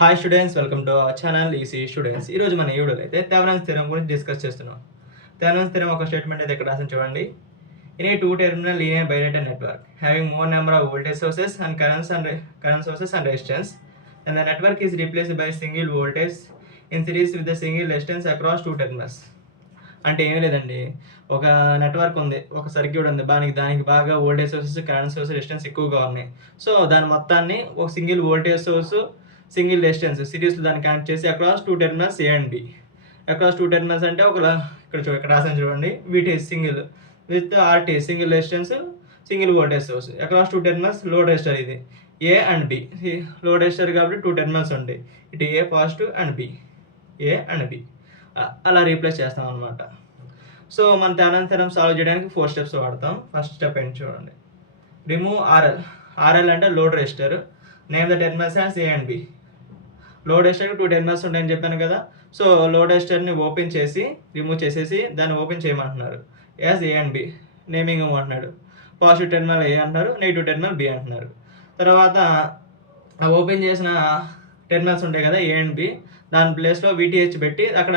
Hi students, welcome to our channel EC students. ఈరోజు మన ఈ వీడియోలో అయితే థెవెనిన్స్ థియరం గురించి డిస్కస్ చేస్తున్నాం. థెవెనిన్స్ థియరం ఒక స్టేట్మెంట్ అయితే ఇక్కడ రాసిన చూడండి. In a two terminal linear bilateral network having more number of voltage sources and current sources and resistance and the network is replaced by single voltage in series with the single resistance across two terminals. అంటే ఏమీ లేదండి, ఒక network ఉంది, ఒక circuit ఉంది, దానికి బాగా voltage sources, current source, resistance ఎక్కువగా ఉన్నాయి. సో దాని మొత్తాన్ని ఒక single voltage source, single resistance సిరీస్లో దాన్ని కనెక్ట్ చేసి across two terminals A and B. Across two terminals అంటే ఇక్కడ రాసాను చూడండి, VTS single with RTS single resistance, single voltage source, across two terminals load resistor. ఇది A and B, load resistor కాబట్టి two terminals ఉంటాయి, ఇటు A positive and B, A and B అలా replace చేస్తాం అనమాట. సో మన థెవెనిన్స్ థియరం సాల్వ్ చేయడానికి 4 steps వాడతాం. ఫస్ట్ స్టెప్ ఏంటి చూడండి, రిమూవ్ ఆర్ఎల్. ఆర్ఎల్ అంటే load resistor. Name the terminals as A and B. Load రెసిస్టర్కి 2 టెర్మినల్స్ ఉంటాయని చెప్పాను కదా. సో లోడ్ రెసిస్టర్ని ఓపెన్ చేసి రిమూవ్ చేసేసి దాన్ని ఓపెన్ చేయమంటున్నారు, as A and B naming ఇవ్వమంటున్నాడు. పాజిటివ్ టెర్మినల్ ఏ అంటున్నారు, నెగిటివ్ టెర్మినల్ బి అంటున్నారు. తర్వాత ఆ ఓపెన్ చేసిన టెర్మినల్స్ ఉంటాయి కదా ఏ అండ్ బి, దాని ప్లేస్లో వీటీహెచ్ పెట్టి అక్కడ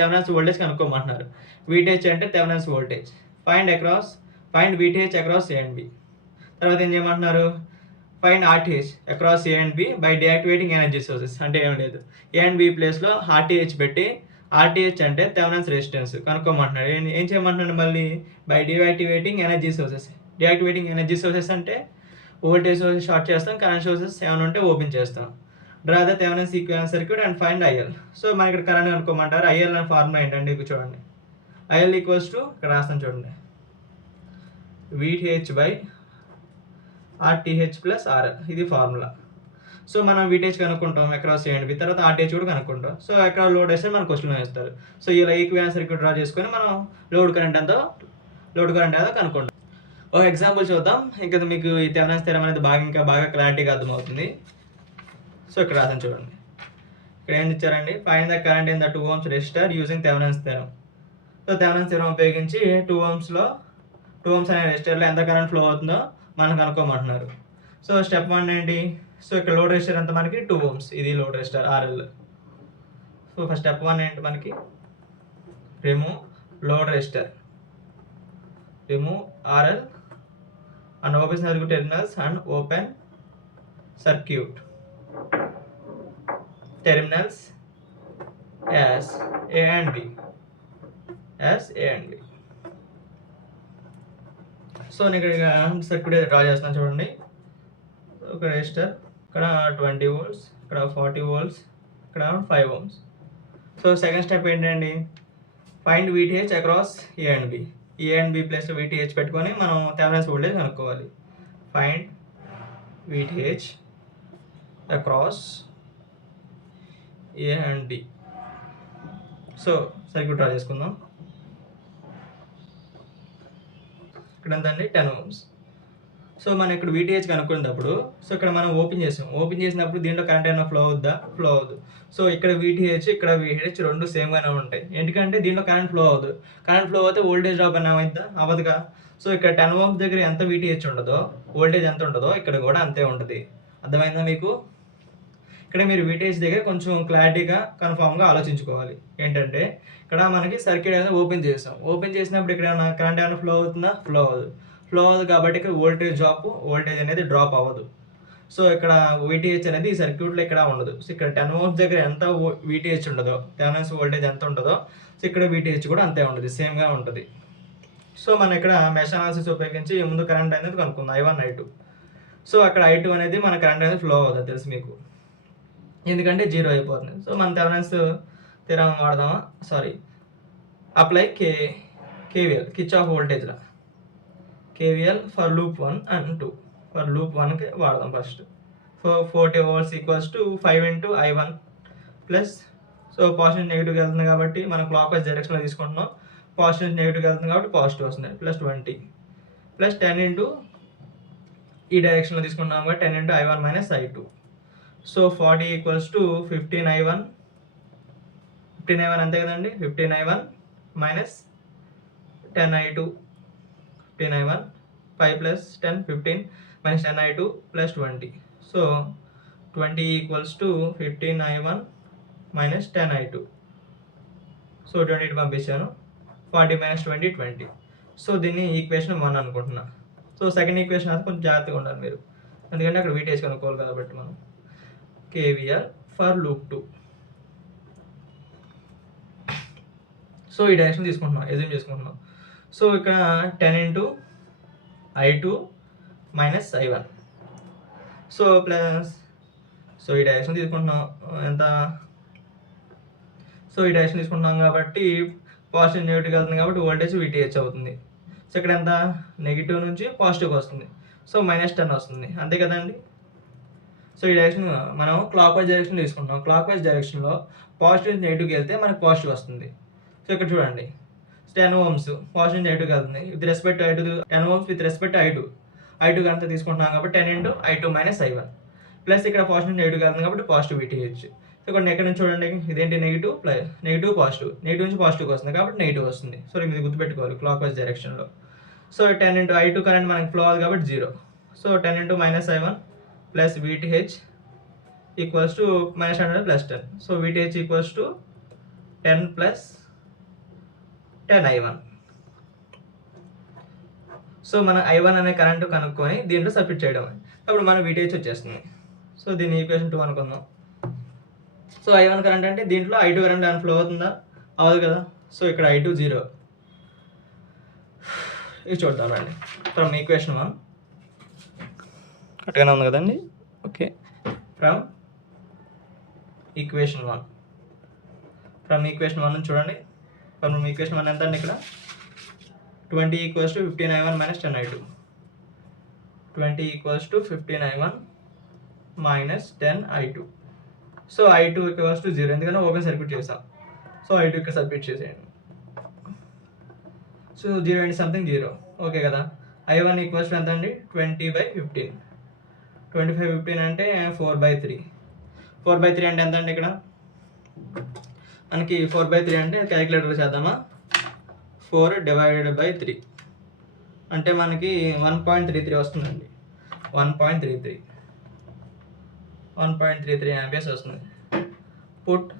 థెవెనిన్స్ వోల్టేజ్ కనుక్కోమంటున్నారు. వీటీహెచ్ అంటే Thevenin's voltage. Find VTH across A and B. తర్వాత ఏం చేయమంటున్నారు, find RTH across A and B by deactivating energy sources. అంటే ఏం లేదు, ఏ అండ్ బి ప్లేస్లో ఆర్టీహెచ్ పెట్టి, ఆర్టీహెచ్ అంటే థెవెనిన్స్ రెసిస్టెన్స్ కనుక్కోమంటున్నాడు. ఏం చేయమంటున్నాడు మళ్ళీ, by deactivating energy sources. Deactivating energy sources అంటే వోల్టేజ్ సోర్సెస్ షార్ట్ చేస్తాం, కరెంట్ సోర్సెస్ ఏమైనా ఉంటే ఓపెన్ చేస్తాం. Draw the Thevenin's equivalent circuit and find IL. So మనకి ఇక్కడ కరెంట్ కనుక్కోమంటారు. ఐఎల్ అనే ఫార్ములా ఏంటంటే ఇక్కడ చూడండి, ఐఎల్ ఈక్వల్స్ టు ఇక్కడ రాస్తాను చూడండి, VTH by RTH plus RL. ఇది ఫార్ములా. సో మనం వీటీహెచ్ కనుక్కుంటాం అక్రాస్ ఏ అండ్ బి, తర్వాత ఆర్టీహెచ్ కూడా కనుక్కుంటాం. సో అక్కడ లోడ్ వేస్తే మన క్వశ్చన్ వేస్తారు. సో ఇలా ఈక్వివలెంట్ సర్క్యూట్ డ్రా చేసుకొని మనం లోడ్ కరెంట్ ఎంతో కనుక్కుంటాం. ఒక ఎగ్జాంపుల్ చూద్దాం, ఇంకా మీకు ఈ థెవెనిన్స్ థియరం అనేది ఇంకా బాగా క్లారిటీగా అర్థమవుతుంది. సో ఇక్కడ రాసాను చూడండి, ఇక్కడ ఏం ఇచ్చారండి, find the current in the 2 ohms resistor using Thevenin's theorem. So Thevenin's theorem ఉపయోగించి 2 ohms అనే రెసిస్టర్లో ఎంత కరెంట్ ఫ్లో అవుతుందో మనం కనుక్కోమంటున్నారు. సో స్టెప్ 1 ఏంటి, సో ఇక్కడ లోడ్ రెసిస్టర్ ఎంత మనకి 2 ohms, ఇది load resistor RL. So first step 1 ఏంటి మనకి, remove load resistor, remove RL and open circuit terminals and open circuit terminals as A and B. So నేను ఇక్కడ సర్క్యూట్ డ్రా చేస్తాను చూడండి. ఒక రెసిస్టర్, ఇక్కడ 20 volts, ఇక్కడ 40 volts, ఇక్కడ 5 ohms. సో సెకండ్ స్టెప్ ఏంటండి, find VTH across A and B. A and B plus VTH పెట్టుకొని మనం థెవెనిన్స్ వోల్టేజ్ కనుక్కోవాలి. Find VTH across A and B. So circuit draw చేసుకుందాం. ఇక్కడ ఎంత అండి, 10 ohms. సో మనం ఇక్కడ వీటీహెచ్ కనుక్కునేటప్పుడు, సో ఇక్కడ మనం ఓపెన్ చేసినప్పుడు దీంట్లో కరెంట్ ఏమైనా ఫ్లో అవ్వదు. సో ఇక్కడ వీటీహెచ్, ఇక్కడ వీటీహెచ్ రెండు సేమ్గానే ఉంటాయి. ఎందుకంటే దీంట్లో కరెంట్ ఫ్లో అవుతే వోల్టేజ్ డ్రాప్ అనేది అవ్వదుగా. సో ఇక్కడ 10 ohms దగ్గర ఎంత వీటీహెచ్ ఉండదో, వోల్టేజ్ ఎంత ఉంటుందో ఇక్కడ కూడా అంతే ఉంటుంది. అర్థమైందా మీకు? ఇక్కడ మీరు వీటీహెచ్ దగ్గర కొంచెం క్లారిటీగా కన్ఫామ్గా ఆలోచించుకోవాలి. ఏంటంటే ఇక్కడ మనకి సర్క్యూట్ అనేది ఓపెన్ చేసినప్పుడు ఇక్కడ ఏమైనా కరెంట్ ఏమైనా ఫ్లో అవుతుందా, ఫ్లో అవ్వదు కాబట్టి ఇక్కడ వోల్టేజ్ అనేది డ్రాప్ అవ్వదు. సో ఇక్కడ వీటీహెచ్ అనేది ఈ సర్క్యూట్లో ఇక్కడ ఉండదు. సో ఇక్కడ 10 ohms దగ్గర ఎంత వీటీహెచ్ ఉండదో, థెవెనిన్స్ వోల్టేజ్ ఎంత ఉంటుందో, సో ఇక్కడ వీటీహెచ్ కూడా అంతే ఉంటుంది, సేమ్గా ఉంటుంది. సో మనం ఇక్కడ మెష్ అనాలిసిస్ ఉపయోగించి ముందు కరెంట్ అనేది కనుక్కుందాం, I1 I2. సో అక్కడ I2 అనేది మన కరెంట్ అనేది ఫ్లో అవుతుంది తెలుసు మీకు, ఎందుకంటే 0 అయిపోతుంది. సో మన థెవెనిన్స్ థియరం వాడదామా, apply KVL, Kirchhoff voltage law, KVL for loop 1 and 2. For loop 1కి వాడదాం first. 40 volts equals to 5 into I1 plus, so positive నెగిటివ్కి వెళ్తుంది కాబట్టి మనం క్లాక్ వైజ్ డైరెక్షన్లో తీసుకుంటున్నాం. పాజిటివ్ నెగిటివ్కి వెళ్తుంది కాబట్టి పాజిటివ్ వస్తుంది, ప్లస్ 20 ప్లస్ 10 into ఈ డైరెక్షన్లో తీసుకుంటున్నాం కాబట్టి 10 into I1 minus I2. So 40 equals to 15 I1 అంతే కదండి, 15 I1 minus 10 I2, 15 I1 5 plus 10 15 minus 10 I2 plus 20. So 20 equals to 15i1 minus 10i2. So 20 పంపించాను, 40 మైనస్ 20 20. సో దీన్ని ఈక్వేషన్ 1 అనుకుంటున్నా. సో సెకండ్ ఈక్వేషన్ అయితే కొంచెం జాగ్రత్తగా ఉండాలి మీరు, ఎందుకంటే అక్కడ వీటేజ్ కనుక్కోవాలి కాబట్టి మనం. KVR for loop 2. సో ఈ డైరెక్షన్ తీసుకుంటున్నాం, ఎజ్యూమ్ చేసుకుంటున్నాం. సో ఇక్కడ 10 into i2 minus i1. So plus, so ఈ డైరెక్షన్ తీసుకుంటున్నాం ఎంత, సో ఈ డైరెక్షన్ తీసుకుంటున్నాం కాబట్టి పాజిటివ్ నెగిటివ్కి వెళ్తుంది కాబట్టి వోల్టేజ్ VTH అవుతుంది. సో ఇక్కడ ఎంత, నెగిటివ్ నుంచి పాజిటివ్కి వస్తుంది. సో మైనస్ 10 వస్తుంది, అంతే కదండి. సో ఈ డైరెక్షన్ మనం క్లాక్ వైజ్ డైరెక్షన్ తీసుకుంటున్నాం. క్లాక్ వైజ్ డైరెక్షన్లో పాజిటివ్ నుంచి నెగిటివ్కి వెళ్తే మనకు పాజిటివ్ వస్తుంది. సో ఇక్కడ చూడండి 10 ohms పాజిటివ్ నెగిటివ్కి వెళ్తుంది with respect i2, 10 ohms with respect i2 కనుక తీసుకుంటున్నాం కాబట్టి 10 into i2 minus i1 plus ఇక్కడ పాజిటివ్ నెగిటివ్కి వెళ్తుంది కాబట్టి పాజిటివ్ VTH. సో ఇక్కడ ఎక్కడ నుంచి చూడండి, ఇదేంటి negative plus negative positive, negative నుంచి పాజిటివ్కి వస్తుంది కాబట్టి నెగిటివ్ వస్తుంది. సో ఇది గుర్తుపెట్టుకోవాలి క్లాక్ వైజ్ డైరెక్షన్లో. సో 10 ఇంటూ i2 కరెంట్ మనకి ఫ్లో అవ్వాలి కాబట్టి 0. So 10 into minus i1 plus VTH equals to minus 100 plus 10. So VTH equals to 10 plus 10i1. So మన i1 అనే కరెంట్ కనుక్కొని దీంట్లో సబ్స్టిట్యూట్ చేయడం, అప్పుడు మన VTH వచ్చేస్తుంది. సో దీన్ని ఈక్వేషన్ 2 అనుకుందాం. సో i1 కరెంట్ అంటే దీంట్లో i2 కరెంట్ అని ఫ్లో అవుతుందా, అవ్వదు కదా. సో ఇక్కడ i2 0. ఇది చూద్దామండి. ఫ్రమ్ ఈక్వేషన్ 1 కరెక్ట్గానే ఉంది కదండి. ఓకే, ఫ్రమ్ ఈక్వేషన్ 1 చూడండి. ఫ్రమ్ ఈక్వేషన్ 1 ఎంత అండి, ఇక్కడ 20 equals to 15i1 minus 10i2. 20 equals to 15i1 minus 10i2. So i2 equals to 0, ఎందుకంటే ఓపెన్ సర్క్యూట్ చేసాం. సో i2 ఇక్కడ సబ్స్టిట్యూట్ చేసేయండి. సో 0 అండ్ సంథింగ్ 0, ఓకే కదా. i1 ఈక్వల్స్ టు ఎంత అండి, 20/15. 25/15 అంటే 4/3. 4/3 అంటే ఎంత అండి, ఇక్కడ మనకి 4/3 అంటే క్యాలిక్యులేటర్ చేద్దామా. 4 డివైడెడ్ బై 3 అంటే మనకి 1.33 వస్తుందండి. 1.33 యాంపియర్స్ వస్తుంది. Put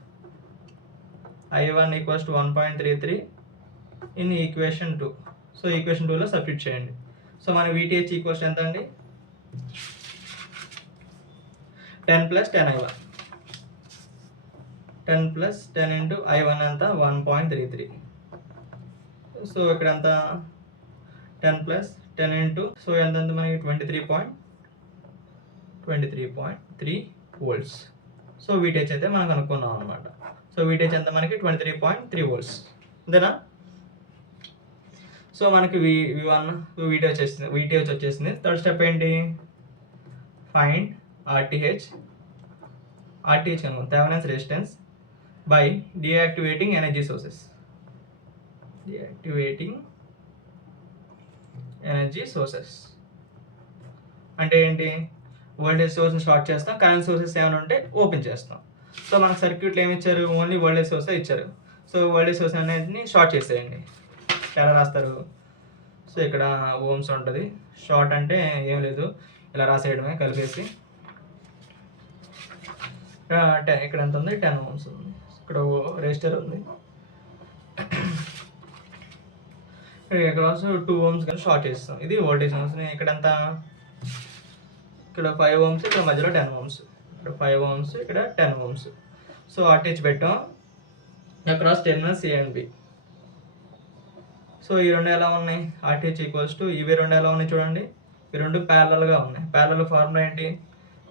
i1 equals to 1.33 in equation 2. So equation 2లో సబ్స్టిట్యూట్ చేయండి. సో మన VTH ఈక్వల్స్ ఎంత అండి, 10 plus 10i1. 10 plus 10 into i1 అంతా 1.33. సో ఇక్కడ అంతా 10 ప్లస్ 10 ఇంటూ, సో ఎంత మనకి 23.3 వోల్ట్స్. సో VTH అయితే మనం అనుకున్నాం అనమాట. సో VTH ఎంత మనకి 23.3 వోల్ట్స్, అంతేనా. సో మనకి V1 VTH వచ్చేసింది. థర్డ్ స్టెప్ ఏంటి, ఫైండ్ RTH అనుకో, Thevenin resistance by deactivating energy sources. అంటే ఏంటి, వోల్టేజ్ సోర్స్ని షార్ట్ చేస్తాం, కరెంట్ సోర్సెస్ ఏమైనా ఉంటే ఓపెన్ చేస్తాం. సో మనకు సర్క్యూట్లో ఏమి ఇచ్చారు, ఓన్లీ వోల్టేజ్ సోర్సే ఇచ్చారు. సో వోల్టేజ్ సోర్స్ అనేది షార్ట్ చేసేయండి. ఎలా రాస్తారు, సో ఇక్కడ ఓమ్స్ ఉంటుంది. షార్ట్ అంటే ఏం లేదు, ఇలా రాసేయడమే కలిపేసి. ఇక్కడ ఎంత ఉంది, 10 ohms ఉంది. ఇక్కడ రెసిస్టర్ ఉంది, ఇక్కడ 2 ohms కానీ షార్ట్ చేస్తాం. ఇది వోల్టేజ్ సోర్స్. ఇక్కడ ఎంత, ఇక్కడ 5 ohms, ఇక్కడ మధ్యలో 10 ohms. ఇక్కడ 5 ohms, ఇక్కడ 10 ohms. సో RTH పెట్టాం across terminals A and B. So ఈ రెండు ఎలా ఉన్నాయి, RTH ఈక్వల్స్ టు ఇవి రెండు ఎలా ఉన్నాయి చూడండి. ఈ రెండు ప్యారలల్గా ఉన్నాయి. ప్యారలల్ ఫార్ములా ఏంటి,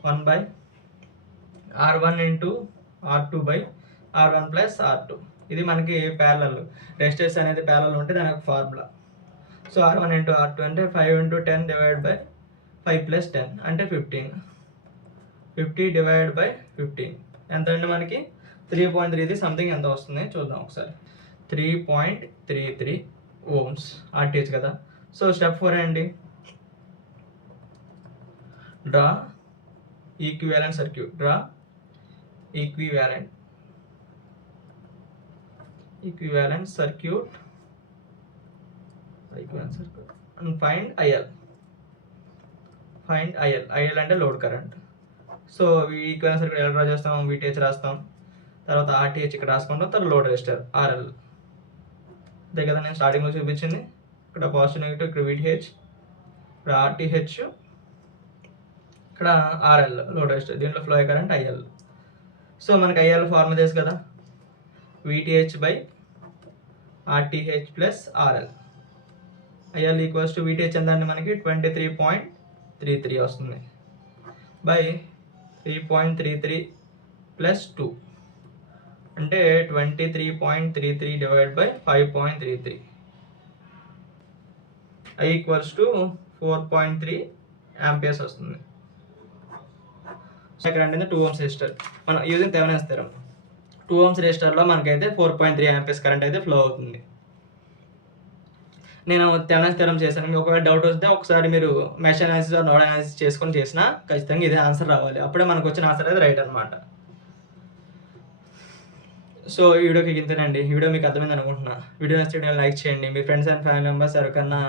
1/R1 into R2/R1 plus R2. ఇది మనకి ప్యారలల్, రెసిస్టర్స్ అనేది ప్యారలల్ ఉంటే దానికి formula. So R1 into R2 అంటే 5 ఇంటూ 10 డివైడ్ బై 5 ప్లస్ 10 అంటే 15. 50 డివైడ్ బై 15 ఎంత అంటే మనకి 3.33 సంథింగ్ ఎంత వస్తుంది చూద్దాం ఒకసారి. 3.33 ohms RTH కదా. సో స్టెప్ 4 అండి, draw equivalent circuit. Equivalent circuit and find IL. IL అంటే లోడ్ కరెంట్. సో ఈక్వలెన్స్ ఇక్కడ ఎలా డ్రా చేస్తాం, VTH రాస్తాం, తర్వాత RTH ఇక్కడ రాసుకుంటాం, తర్వాత లోడ్ రెసిస్టర్ RL. అదే కదా నేను స్టార్టింగ్లో చూపించింది. ఇక్కడ పాజిటివ్ నెగిటివ్, ఇక్కడ VTH, ఇక్కడ RTH, ఇక్కడ RL లోడ్ రెసిస్టర్. దీంట్లో ఫ్లో అయ్యే కరెంట్ IL. సో మనకి IL ఫార్ములా తెలుసు కదా, VTH by RTH plus RL. IL equals to VTH ఎంత అంటే మనకి 23.33 వస్తుంది బై 3.33 ప్లస్ 2 అంటే 23.33 divide by 5.33. I equals to 4.3 amperes వస్తుంది. సెకండ్ అంటే 2 ohms రెసిస్టర్. మనం యూజింగ్ థెవెనిన్స్ థియరం 2 ohms రెసిస్టర్లో మనకైతే 4.3 ఆంపియర్స్ కరెంట్ అయితే ఫ్లో అవుతుంది. నేను థెవెనిన్స్ థియరం చేశాను. మీకు ఒకవేళ డౌట్ వస్తే ఒకసారి మీరు మెష్ అనాలిసిస్ నోడ్ అనాలిసిస్ చేసుకొని చేసినా ఖచ్చితంగా ఇదే ఆన్సర్ రావాలి. అప్పుడే మనకు వచ్చిన ఆన్సర్ అయితే రైట్ అనమాట. సో ఈ వీడియోకి ఇంతేనండి. ఈ వీడియో మీకు అర్థమైంది అనుకుంటున్నా. వీడియో నచ్చితే లైక్ చేయండి. మీ ఫ్రెండ్స్ అండ్ ఫ్యామిలీ మెంబర్స్ ఎవరికన్నా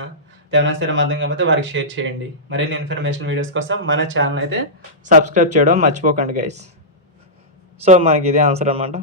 థెవెనిన్స్ థియరం అర్థం కాకపోతే వారికి షేర్ చేయండి. మరిన్ని ఇన్ఫర్మేషన్ వీడియోస్ కోసం మన ఛానల్ అయితే సబ్స్క్రైబ్ చేయడం మర్చిపోకండి గైస్. సో మనకి ఇదే ఆన్సర్ అనమాట.